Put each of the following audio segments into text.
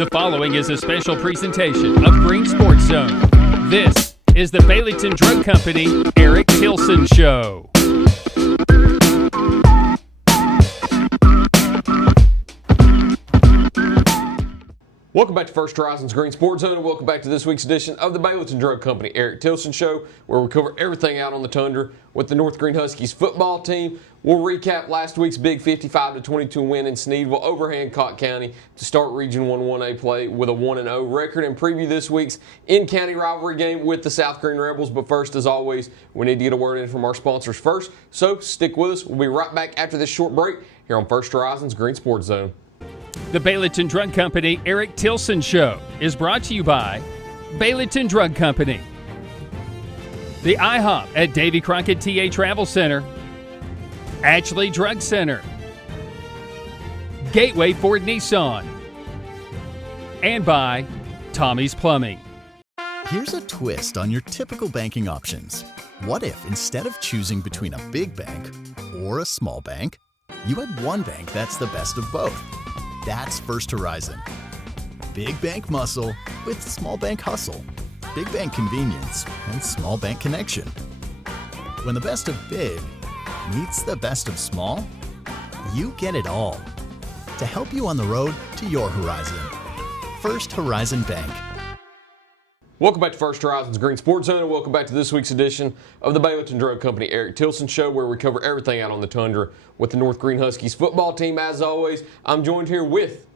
The following is a special presentation of Greene Sports Zone. This is the Baileyton Drug Company Eric Tilson Show. Welcome back to First Horizon's Greene Sports Zone, and welcome back to this week's edition of the Baileyton Drug Company Eric Tilson Show, where we cover everything out on the Tundra with the North Greene Huskies football team. We'll recap last week's big 55-22 win in Sneedville over Hancock County to start Region 1 1A play with a 1-0 record, and preview this week's in-county rivalry game with the South Greene Rebels. But first, as always, we need to get a word in from our sponsors first, so stick with us. We'll be right back after this short break here on First Horizon's Greene Sports Zone. The Baileyton Drug Company Eric Tilson Show is brought to you by Baileyton Drug Company, the IHOP at Davy Crockett TA Travel Center, Ashley Drug Center, Gateway Ford Nissan, and by Tommy's Plumbing. Here's a twist on your typical banking options. What if instead of choosing between a big bank or a small bank, you had one bank that's the best of both? That's First Horizon. Big bank muscle with small bank hustle. Big bank convenience and small bank connection. When the best of big meets the best of small, you get it all. To help you on the road to your horizon. First Horizon Bank. Welcome back to First Horizon's Greene Sports Zone, and welcome back to this week's edition of the Baileyton Drug Company Eric Tilson Show, where we cover everything out on the Tundra with the North Greene Huskies football team. As always, I'm joined here with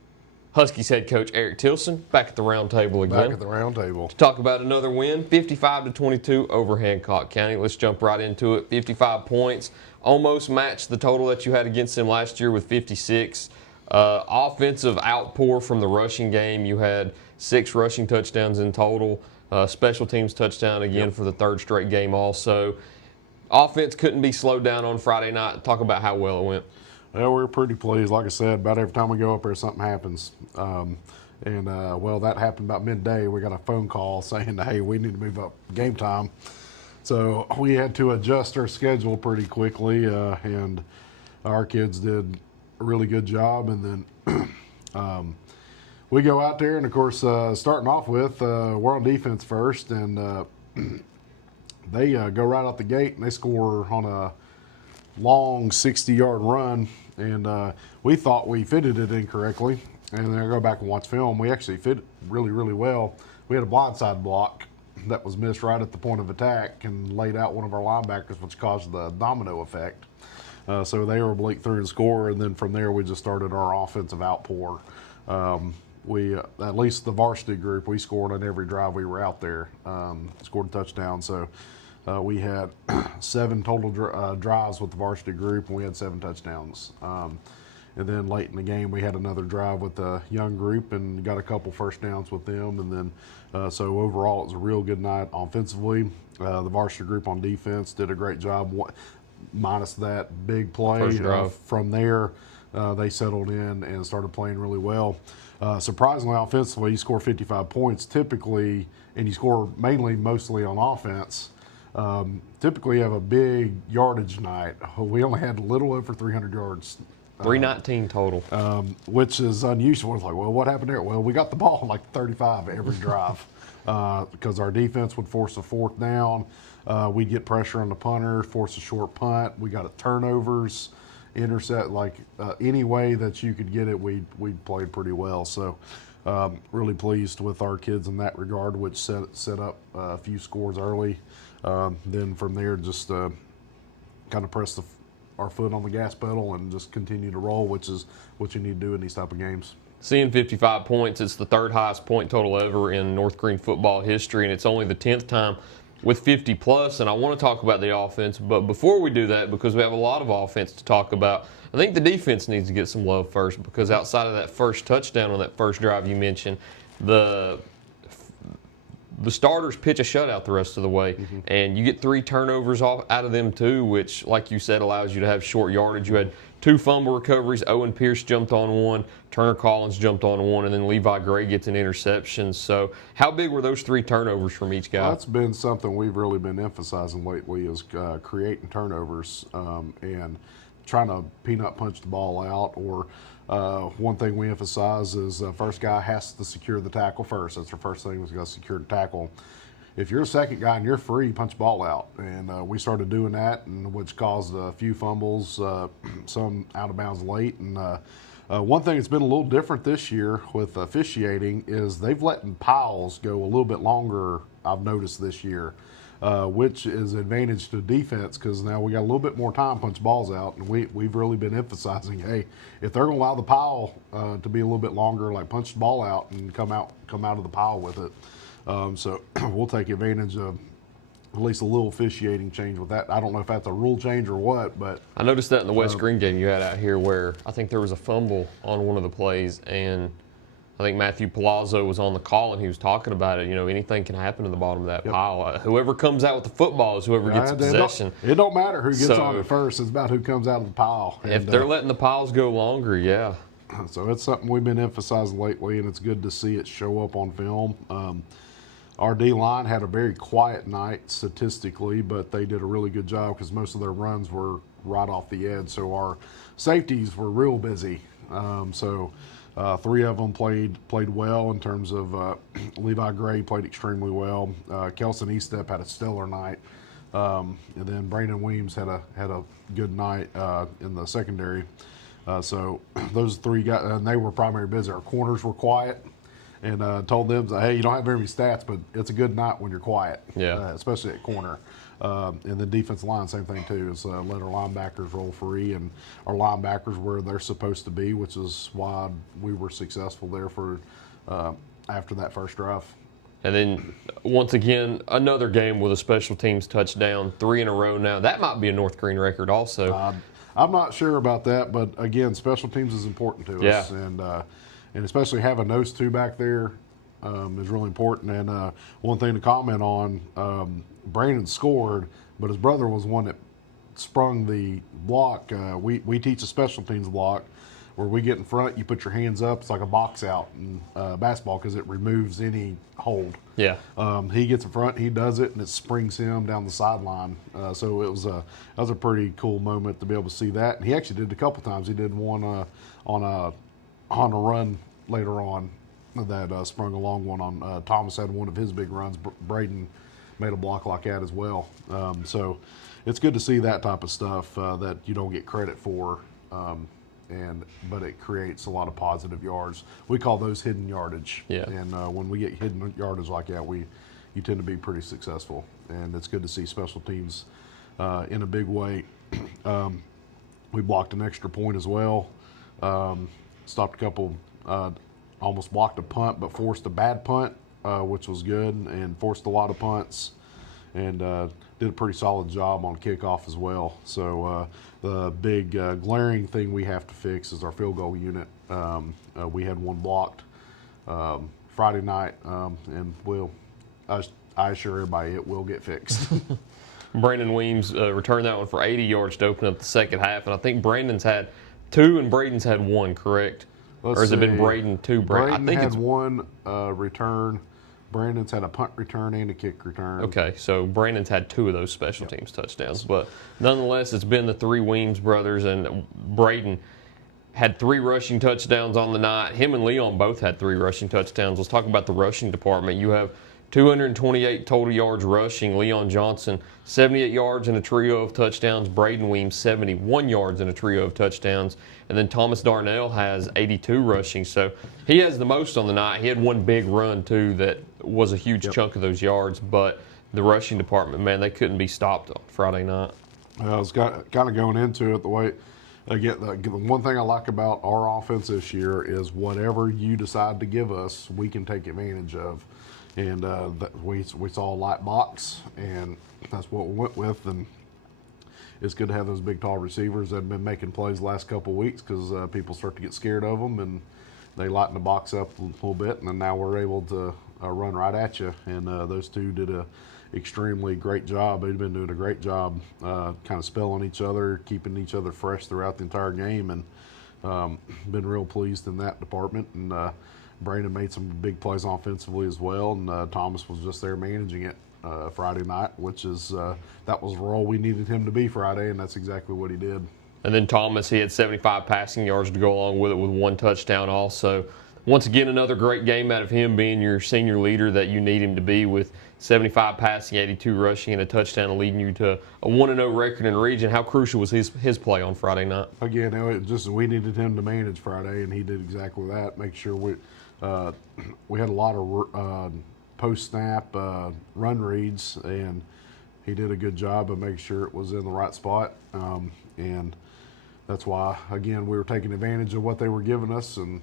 Huskies head coach Eric Tilson, back at the round table again. Back at the round table. To talk about another win, 55-22 over Hancock County. Let's jump right into it. 55 points, almost matched the total that you had against them last year with 56. Offensive outpour from the rushing game. You had 6 rushing touchdowns in total. Special teams touchdown again for the third straight game also. Offense couldn't be slowed down on Friday night. Talk about how well it went. Well, we're pretty pleased. Like I said, about every time we go up there, something happens. Well, that happened about midday. We got a phone call saying, hey, we need to move up game time. So we had to adjust our schedule pretty quickly, and our kids did a really good job. And then we go out there, and, of course, starting off with, we're on defense first, and they go right out the gate, and they score on a long 60-yard run, and we thought we fitted it incorrectly. And then I go back and watch film. We actually fit it really, really well. We had a blindside block that was missed right at the point of attack and laid out one of our linebackers, which caused the domino effect. So they were able to leak through and score, and then from there we just started our offensive outpour. We, at least the varsity group, we scored on every drive we were out there, scored a touchdown. So we had 7 total drives with the varsity group, and we had 7 touchdowns. And then late in the game, we had another drive with the young group and got a couple first downs with them. And then, so overall, it was a real good night offensively. The varsity group on defense did a great job, minus that big play. From there, they settled in and started playing really well. Surprisingly, offensively, you score 55 points typically, and you score mostly on offense. Typically, you have a big yardage night. We only had a little over 300 yards. 319 total. Which is unusual. It's like, well, what happened there? Well, we got the ball like 35 every drive because our defense would force a 4th down. We'd get pressure on the punter, force a short punt. We got turnovers. Intercept, any way that you could get it, we played pretty well. So really pleased with our kids in that regard, which set up a few scores early. Then from there, just kind of press our foot on the gas pedal and just continue to roll, which is what you need to do in these type of games. Seeing 55 points, it's the 3rd highest point total ever in North Greene football history, and it's only the 10th time with 50 plus, and I want to talk about the offense, but before we do that, because we have a lot of offense to talk about, I think the defense needs to get some love first, because outside of that first touchdown on that first drive you mentioned, the starters pitch a shutout the rest of the way, and you get 3 turnovers out of them too, which, like you said, allows you to have short yardage. You had 2 fumble recoveries. Owen Pierce jumped on one, Turner Collins jumped on one, and then Levi Gray gets an interception. So how big were those 3 turnovers from each guy? Well, that's been something we've really been emphasizing lately, is creating turnovers and trying to peanut punch the ball out or one thing we emphasize is first guy has to secure the tackle first. That's the first thing, was got to secure the tackle. If you're a second guy and you're free, punch the ball out. And we started doing that, and which caused a few fumbles, some out of bounds late. And one thing that's been a little different this year with officiating is they've let piles go a little bit longer, I've noticed this year, which is an advantage to defense, because now we got a little bit more time to punch balls out. And we've really been emphasizing, hey, if they're going to allow the pile to be a little bit longer, like punch the ball out and come out of the pile with it. So we'll take advantage of at least a little officiating change with that. I don't know if that's a rule change or what, but I noticed that in the West Greene game you had out here, where I think there was a fumble on one of the plays, and I think Matthew Palazzo was on the call, and he was talking about it. You know, anything can happen to the bottom of that pile. Whoever comes out with the football is whoever gets possession. It don't matter who gets on it first. It's about who comes out of the pile. If they're letting the piles go longer, yeah. So it's something we've been emphasizing lately, and it's good to see it show up on film. Our D-line had a very quiet night statistically, but they did a really good job because most of their runs were right off the edge. So our safeties were real busy. Three of them played well in terms of Levi Gray played extremely well. Kelson Estep had a stellar night. And then Brandon Weems had a good night in the secondary. So those three guys, and they were primary busy. Our corners were quiet. And told them, hey, you don't have very many stats, but it's a good night when you're quiet, especially at corner. And the defensive line, same thing too, is let our linebackers roll free, and our linebackers where they're supposed to be, which is why we were successful there for after that first drive. And then, once again, another game with a special teams touchdown, 3 in a row now. That might be a North Greene record also. I'm not sure about that, but again, special teams is important to us. And especially having those two back there is really important. And one thing to comment on, Brandon scored, but his brother was one that sprung the block. We teach a special teams block where we get in front, you put your hands up. It's like a box out in basketball because it removes any hold. Yeah. He gets in front, he does it, and it springs him down the sideline. So it was that was a pretty cool moment to be able to see that. And he actually did it a couple times. He did one on a run later on that sprung a long one on. Thomas had one of his big runs. Braden made a block like that as well. So it's good to see that type of stuff that you don't get credit for, but it creates a lot of positive yards. We call those hidden yardage. Yeah. And when we get hidden yardage like that, you tend to be pretty successful. And it's good to see special teams in a big way. We blocked an extra point as well. Stopped a couple, almost blocked a punt, but forced a bad punt, which was good, and forced a lot of punts, and did a pretty solid job on kickoff as well. So the big glaring thing we have to fix is our field goal unit. We had one blocked Friday night, and I assure everybody it will get fixed. Brandon Weems returned that one for 80 yards to open up the second half, and I think Brandon's had 2 and Braden's had 1, correct? Or has it been Braden 2? Braden had 1 return. Brandon's had a punt return and a kick return. Okay, so Brandon's had 2 of those special teams touchdowns. But nonetheless, it's been the 3 Weems brothers, and Braden had 3 rushing touchdowns on the night. Him and Leon both had 3 rushing touchdowns. Let's talk about the rushing department. You have 228 total yards rushing. Leon Johnson, 78 yards in a trio of touchdowns. Braden Weems, 71 yards in a trio of touchdowns. And then Thomas Darnell has 82 rushing. So he has the most on the night. He had one big run, too, that was a huge chunk of those yards. But the rushing department, man, they couldn't be stopped on Friday night. I was kind of going into it the way, again, the one thing I like about our offense this year is whatever you decide to give us, we can take advantage of. And we saw a light box, and that's what we went with. And it's good to have those big, tall receivers that have been making plays the last couple of weeks because people start to get scared of them, and they lighten the box up a little bit. And then now we're able to run right at you. And those two did a extremely great job. They've been doing a great job kind of spelling each other, keeping each other fresh throughout the entire game, and been real pleased in that department. And Brandon made some big plays offensively as well, and Thomas was just there managing it Friday night, which is that was the role we needed him to be Friday, and that's exactly what he did. And then Thomas, he had 75 passing yards to go along with it with 1 touchdown also. Once again, another great game out of him, being your senior leader that you need him to be, with 75 passing, 82 rushing, and a touchdown, leading you to a 1-0 record in the region. How crucial was his play on Friday night? Again, we needed him to manage Friday, and he did exactly that. Make sure we had a lot of post-snap run reads, and he did a good job of making sure it was in the right spot. And that's why, again, we were taking advantage of what they were giving us, and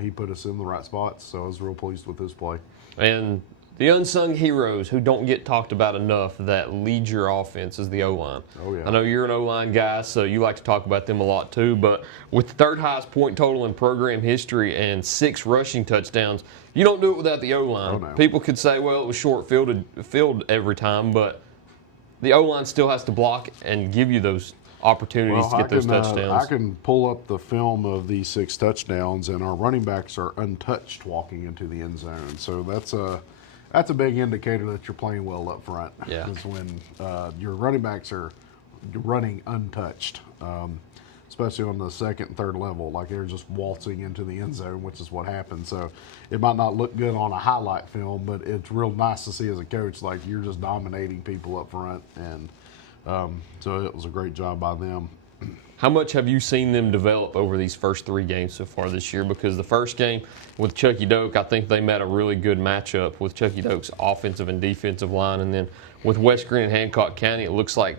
he put us in the right spots. So I was real pleased with his play. And the unsung heroes who don't get talked about enough that lead your offense is the O-line. Oh, yeah. I know you're an O-line guy, so you like to talk about them a lot too, but with the 3rd highest point total in program history and 6 rushing touchdowns, you don't do it without the O-line. Oh, no. People could say, well, it was short field every time, but the O-line still has to block and give you those opportunities to get those touchdowns. I can pull up the film of these 6 touchdowns, and our running backs are untouched walking into the end zone. So that's a big indicator that you're playing well up front. Yeah. Is when your running backs are running untouched, especially on the 2nd and 3rd level. Like, they're just waltzing into the end zone, which is what happened. So it might not look good on a highlight film, but it's real nice to see as a coach, like, you're just dominating people up front. And so it was a great job by them. How much have you seen them develop over these first 3 games so far this year? Because the first game with Chucky Doak, I think they met a really good matchup with Chucky Doak's offensive and defensive line. And then with West Greene and Hancock County, it looks like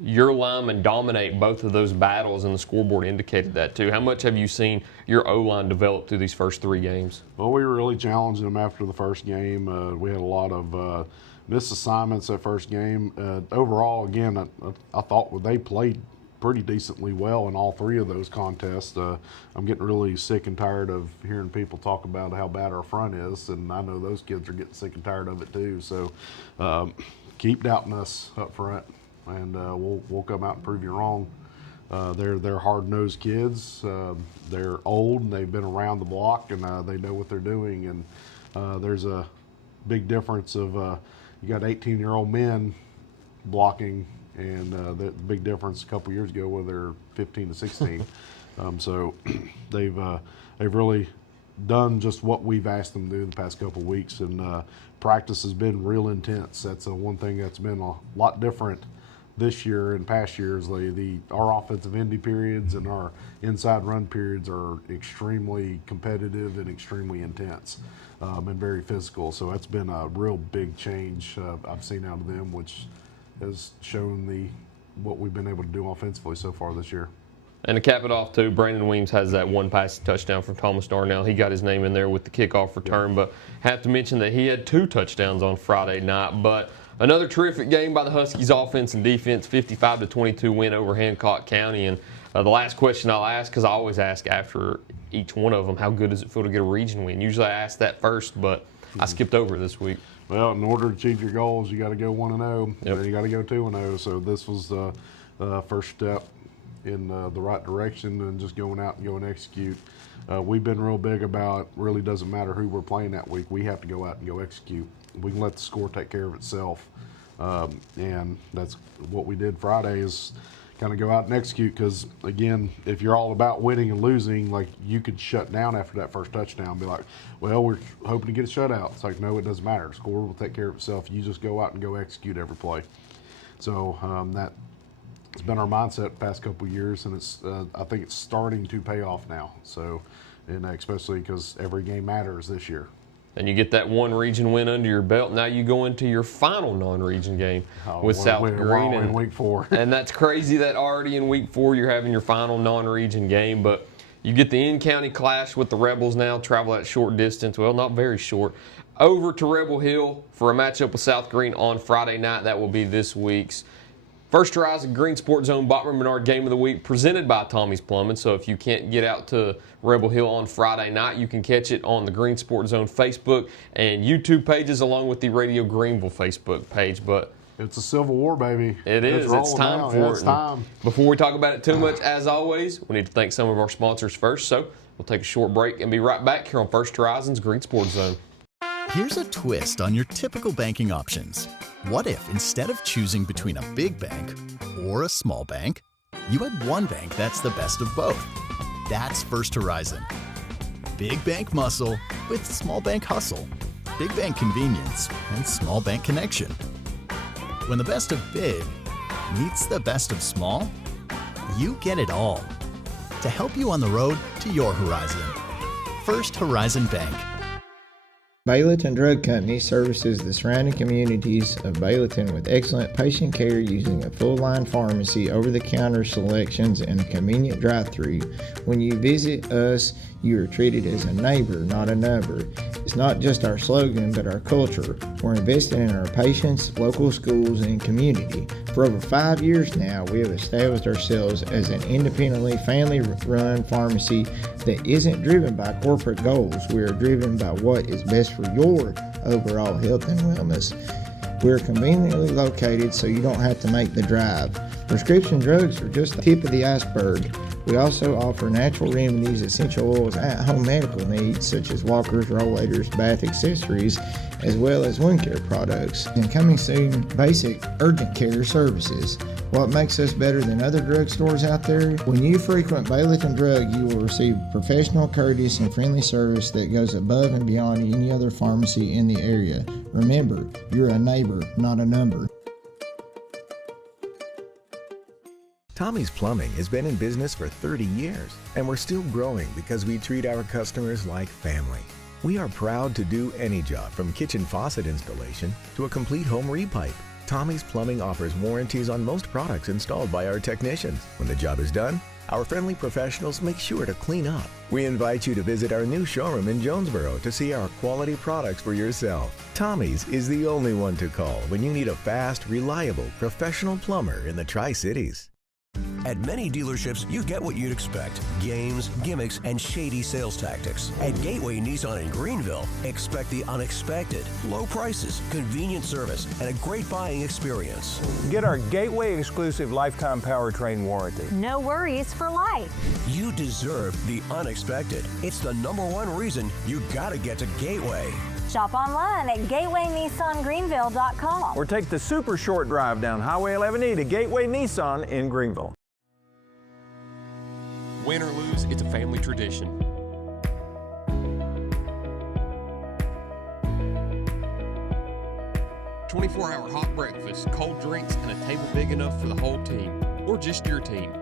your linemen dominate both of those battles, and the scoreboard indicated that too. How much have you seen your O-line develop through these first 3 games? Well, we were really challenging them after the first game. We had a lot of missed assignments that first game. Overall, again, I thought they played pretty decently well in all 3 of those contests. I'm getting really sick and tired of hearing people talk about how bad our front is, and I know those kids are getting sick and tired of it too. So keep doubting us up front, and we'll come out and prove you wrong. They're hard-nosed kids. They're old, and they've been around the block, and they know what they're doing. And there's a big difference of you got 18-year-old men blocking, and the big difference a couple years ago where they're 15 to 16. So they've really done just what we've asked them to do the past couple weeks, and practice has been real intense. That's one thing that's been a lot different this year and past years. Our offensive ending periods and our inside run periods are extremely competitive and extremely intense. And very physical. So that's been a real big change I've seen out of them, which has shown what we've been able to do offensively so far this year. And to cap it off too, Brandon Weems has that 1 passing touchdown from Thomas Darnell. He got his name in there with the kickoff return, but have to mention that he had 2 touchdowns on Friday night. But another terrific game by the Huskies offense and defense, 55-22 win over Hancock County. And the last question I'll ask, because I always ask after each one of them, how good does it feel to get a region win? Usually I ask that first, but I skipped over it this week. Well, in order to achieve your goals, you got to go 1-0. Yep. Then you got to go 2-0. So this was the first step in the right direction, and just going out and go and execute. We've been real big about, really doesn't matter who we're playing that week. We have to go out and go execute. We can let the score take care of itself. And that's what we did Friday, is kind of go out and execute, because, again, if you're all about winning and losing, like, you could shut down after that first touchdown and be like, well, we're hoping to get a shutout. It's like, no, it doesn't matter. The score will take care of itself. You just go out and go execute every play. So it's been our mindset the past couple of years, and I think it's starting to pay off now. So, and especially because every game matters this year. And you get that 1 region win under your belt. Now you go into your final non-region game with South Greene in week 4. And that's crazy that already in week 4 you're having your final non-region game. But you get the in-county clash with the Rebels now, travel that short distance, well, not very short, over to Rebel Hill for a matchup with South Greene on Friday night. That will be this week's First Horizon Green Sports Zone Bachman Menard Game of the Week, presented by Tommy's Plumbing. So if you can't get out to Rebel Hill on Friday night, you can catch it on the Green Sports Zone Facebook and YouTube pages, along with the Radio Greenville Facebook page. But it's a Civil War, baby. It is. It's time for it. It's time. Before we talk about it too much, as always, we need to thank some of our sponsors first. So we'll take a short break and be right back here on First Horizon's Green Sports Zone. Here's a twist on your typical banking options. What if, instead of choosing between a big bank or a small bank, you had one bank that's the best of both. That's First Horizon. Big bank muscle with small bank hustle. Big bank convenience and small bank connection. When the best of big meets the best of small, you get it all. To help you on the road to your horizon. First Horizon Bank. Baileyton Drug Company services the surrounding communities of Baileyton with excellent patient care using a full-line pharmacy, over-the-counter selections, and a convenient drive-thru. When you visit us, you are treated as a neighbor, not a number. It's not just our slogan, but our culture. We're investing in our patients, local schools, and community. For over 5 years now, we have established ourselves as an independently family-run pharmacy that isn't driven by corporate goals. We are driven by what is best for your overall health and wellness. We're conveniently located so you don't have to make the drive. Prescription drugs are just the tip of the iceberg. We also offer natural remedies, essential oils, at-home medical needs such as walkers, rollators, bath accessories, as well as wound care products. And coming soon, basic urgent care services. What makes us better than other drugstores out there? When you frequent Baileyton Drug, you will receive professional, courteous, and friendly service that goes above and beyond any other pharmacy in the area. Remember, you're a neighbor, not a number. Tommy's Plumbing has been in business for 30 years, and we're still growing because we treat our customers like family. We are proud to do any job from kitchen faucet installation to a complete home repipe. Tommy's Plumbing offers warranties on most products installed by our technicians. When the job is done, our friendly professionals make sure to clean up. We invite you to visit our new showroom in Jonesboro to see our quality products for yourself. Tommy's is the only one to call when you need a fast, reliable, professional plumber in the Tri-Cities. At many dealerships, you get what you'd expect: games, gimmicks, and shady sales tactics. At Gateway Nissan in Greenville, expect the unexpected: low prices, convenient service, and a great buying experience. Get our Gateway exclusive lifetime powertrain warranty. No worries for life. You deserve the unexpected. It's the #1 reason you gotta get to Gateway. Shop online at GatewayNissanGreenville.com. Or take the super short drive down Highway 11E to Gateway Nissan in Greenville. Win or lose, it's a family tradition. "24-hour hot breakfast, cold drinks, and a table big enough for the whole team, or just your team."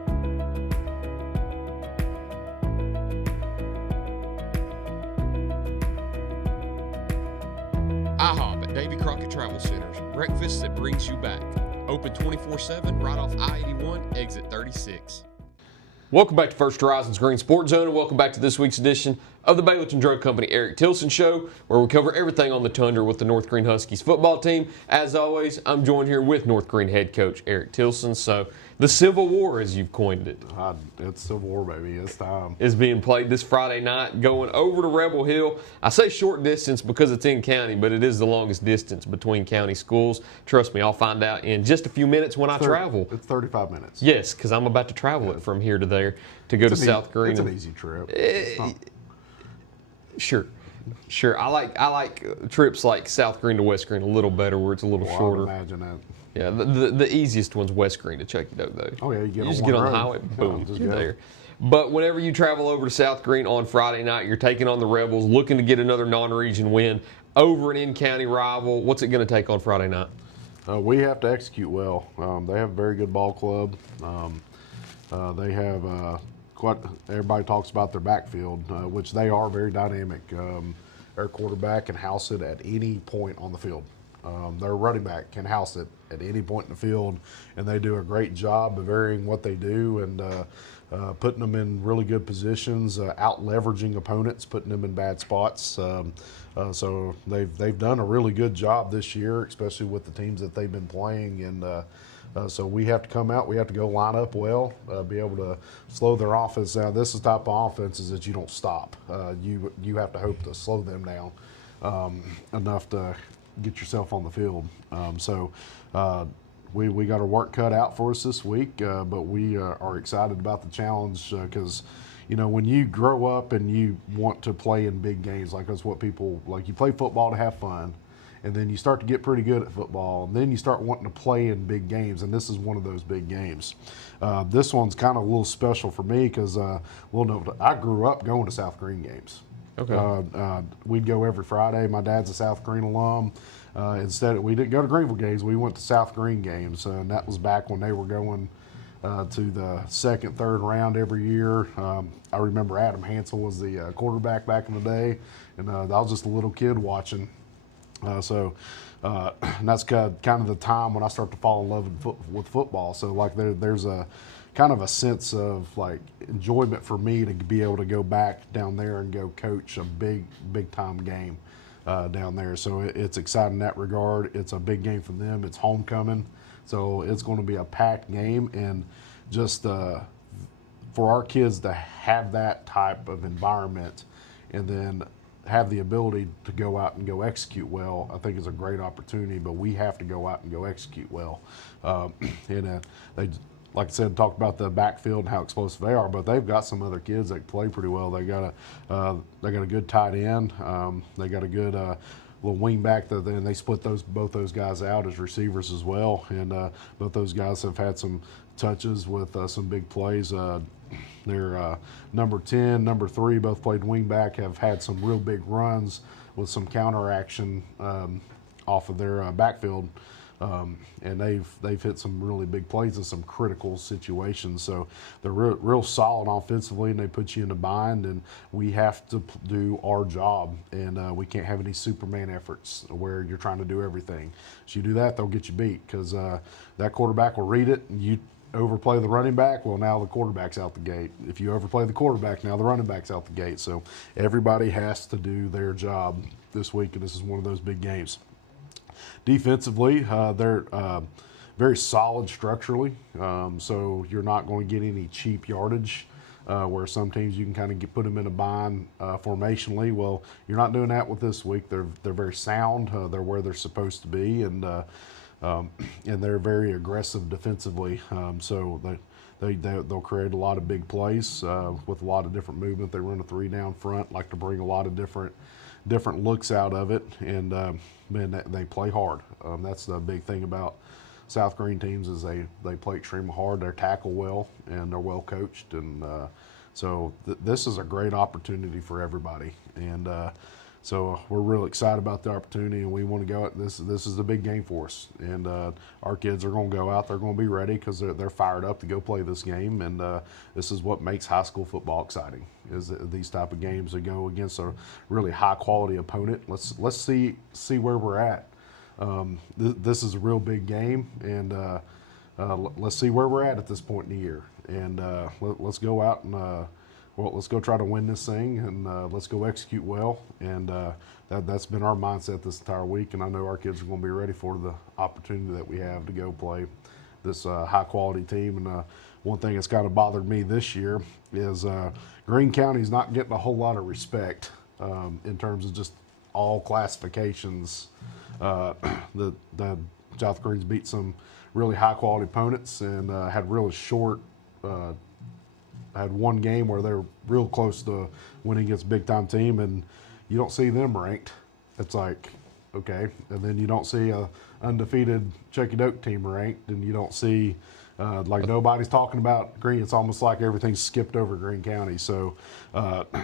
IHOP at Davy Crockett Travel Centers. Breakfast that brings you back. Open 24/7 right off I-81, exit 36. Welcome back to First Horizon's Green Sports Zone, and welcome back to this week's edition of the Baileyton Drug Company Eric Tilson Show, where we cover everything on the Tundra with the North Greene Huskies football team. As always, I'm joined here with North Greene head coach Eric Tilson. So the Civil War, as you've coined it, It's Civil War, baby. It's time. is being played this Friday night, going over to Rebel Hill. I say short distance because it's in county, but it is the longest distance between county schools. Trust me, I'll find out in just a few minutes when I travel. It's 35 minutes. Yes, because I'm about to travel it from here to there to go to South Greene. It's an easy trip. Sure. I like trips like South Greene to West Greene a little better, where it's a little shorter. I would imagine that. Yeah, the easiest one's West Greene to Chucky Doe, though. Oh, yeah, you just get on the highway, boom, you're there. But whenever you travel over to South Greene on Friday night, you're taking on the Rebels, looking to get another non-region win over an in-county rival. What's it going to take on Friday night? We have to execute well. They have a very good ball club. They have everybody talks about their backfield, which they are very dynamic. Their quarterback can house it at any point on the field. Their running back can house it at any point in the field, and they do a great job of varying what they do and putting them in really good positions, out leveraging opponents, putting them in bad spots. So they've done a really good job this year, especially with the teams that they've been playing. And so we have to come out, we have to go line up well, be able to slow their offense down. This is the type of offenses that you don't stop. You have to hope to slow them down enough to get yourself on the field. We got our work cut out for us this week, but we are excited about the challenge because, when you grow up and you want to play in big games, like that's what people like. You play football to have fun, and then you start to get pretty good at football, and then you start wanting to play in big games, and this is one of those big games. This one's kind of a little special for me because I grew up going to South Greene games. Okay. We'd go every Friday. My dad's a South Greene alum. Instead, we didn't go to Greenville games. We went to South Greene games, and that was back when they were going to the second, third round every year. I remember Adam Hansel was the quarterback back in the day, and I was just a little kid watching. And that's kind of the time when I start to fall in love with football. So like there's a kind of a sense of like enjoyment for me to be able to go back down there and go coach a big time game down there. So it's exciting in that regard. It's a big game for them. It's homecoming, so it's going to be a packed game, and just for our kids to have that type of environment and then have the ability to go out and go execute well, I think is a great opportunity, but we have to go out and go execute well. They, like I said, talked about the backfield and how explosive they are, but they've got some other kids that play pretty well. They got a good tight end. They got a good little wing back, and they split both those guys out as receivers as well. And both those guys have had some touches with some big plays. Their number 10, number 3, both played wing back, have had some real big runs with some counter action off of their backfield. And they've hit some really big plays in some critical situations. So they're real solid offensively, and they put you in a bind, and we have to do our job, and we can't have any Superman efforts where you're trying to do everything. If you do that, they'll get you beat, because that quarterback will read it, and you overplay the running back, well, now the quarterback's out the gate. If you overplay the quarterback, now the running back's out the gate. So everybody has to do their job this week, and this is one of those big games. Defensively, they're very solid structurally, so you're not going to get any cheap yardage where some teams you can kind of put them in a bind formationally. Well, you're not doing that with this week. They're very sound. They're where they're supposed to be, and they're very aggressive defensively. So they'll create a lot of big plays with a lot of different movement. They run a 3 down front, like to bring a lot of different looks out of it, and man, they play hard. That's the big thing about South Greene teams, is they play extremely hard. They tackle well, and they're well coached, and so this is a great opportunity for everybody. And so we're really excited about the opportunity, and we want to go out. This is a big game for us, and our kids are going to go out. They're going to be ready because they're fired up to go play this game, and this is what makes high school football exciting, is these type of games that go against a really high quality opponent. Let's see where we're at. This is a real big game, and let's see where we're at this point in the year, and let's go out and let's go try to win this thing, and let's go execute well. And that's been our mindset this entire week, and I know our kids are going to be ready for the opportunity that we have to go play this high-quality team. And one thing that's kind of bothered me this year is Greene County's not getting a whole lot of respect in terms of just all classifications. The South Greene's beat some really high-quality opponents, and had really short had one game where they were real close to winning against a big-time team, and you don't see them ranked. It's like, okay. And then you don't see a undefeated Chucky Doak team ranked, and you don't see like nobody's talking about Greene. It's almost like everything's skipped over Greene County. So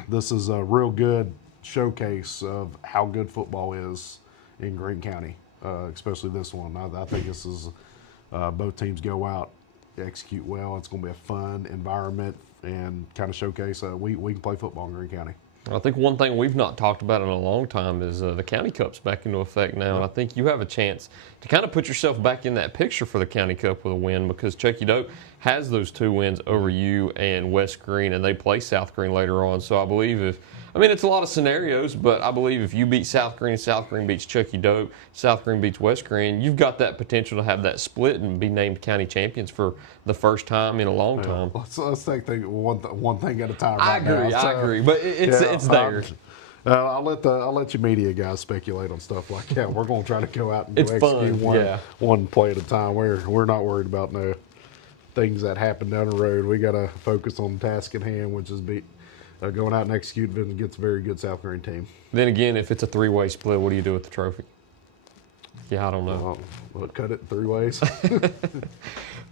this is a real good showcase of how good football is in Greene County, especially this one. I think this is both teams go out, execute well. It's going to be a fun environment, and kind of showcase we can play football in Greene County. I think one thing we've not talked about in a long time is the County Cup's back into effect now, and I think you have a chance to kind of put yourself back in that picture for the County Cup with a win, because Chucky Doak has those 2 wins over you and West Greene, and they play South Greene later on. So I believe it's a lot of scenarios, but I believe if you beat South Greene, South Greene beats Chucky Doak, South Greene beats West Greene, you've got that potential to have that split and be named county champions for the first time in a long time. Let's take one thing at a time. I agree, but it's there. I'll let you media guys speculate on stuff like that. We're going to try to go out and execute one play at a time. We're not worried about no things that happen down the road. We got to focus on the task at hand, which is going out and executing against a very good South Greene team. Then again, if it's a 3-way split, what do you do with the trophy? Yeah, I don't know. Well, cut it 3 ways.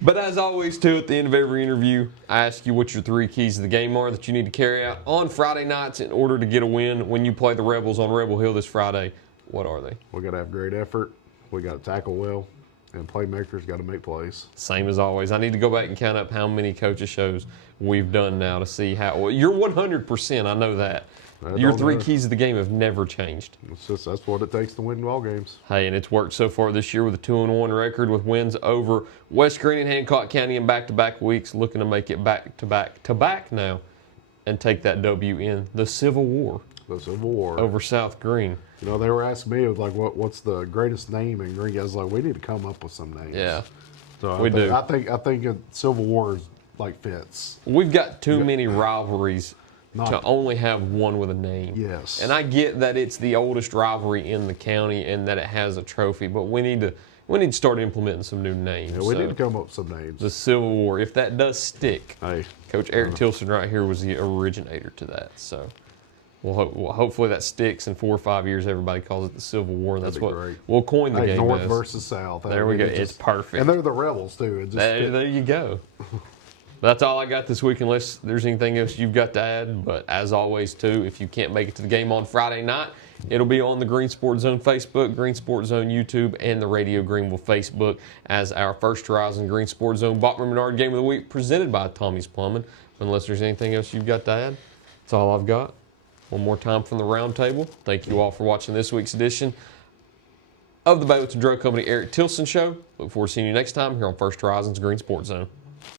But as always, too, at the end of every interview, I ask you what your 3 keys to the game are that you need to carry out on Friday nights in order to get a win when you play the Rebels on Rebel Hill this Friday. What are they? We got to have great effort. We got to tackle well, and playmakers got to make plays. Same as always. I need to go back and count up how many coaches shows we've done now to see how. Well, you're 100%. I know that. Your 3 keys of the game have never changed. That's what it takes to win ball games. Hey, and it's worked so far this year with a 2-1 record with wins over West Greene and Hancock County in back-to-back weeks, looking to make it back-to-back now and take that W in the Civil War. The Civil War. Over South Greene. You know, they were asking me, it was like, what's the greatest name in Greene? I was like, we need to come up with some names. Yeah, so we do. I think Civil War is like fits. We've got too many rivalries to only have one with a name. Yes. And I get that it's the oldest rivalry in the county and that it has a trophy, but we need to start implementing some new names. Yeah, we need to come up with some names. The Civil War, if that does stick. Hey, Coach Eric Tilson right here was the originator to that. So hopefully that sticks. In 4 or 5 years, everybody calls it the Civil War, and that's what we'll coin the game North as. versus South. There we go. It's perfect. And they're the Rebels, too. There you go. That's all I got this week, unless there's anything else you've got to add. But as always, too, if you can't make it to the game on Friday night, it'll be on the Green Sports Zone Facebook, Green Sports Zone YouTube, and the Radio Greenville Facebook as our First Horizon Green Sports Zone Bachman Menard Game of the Week presented by Tommy's Plumbing. Unless there's anything else you've got to add, that's all I've got. One more time from the round table. Thank you all for watching this week's edition of the Baileyton Drug Company Eric Tilson Show. Look forward to seeing you next time here on First Horizon's Green Sports Zone.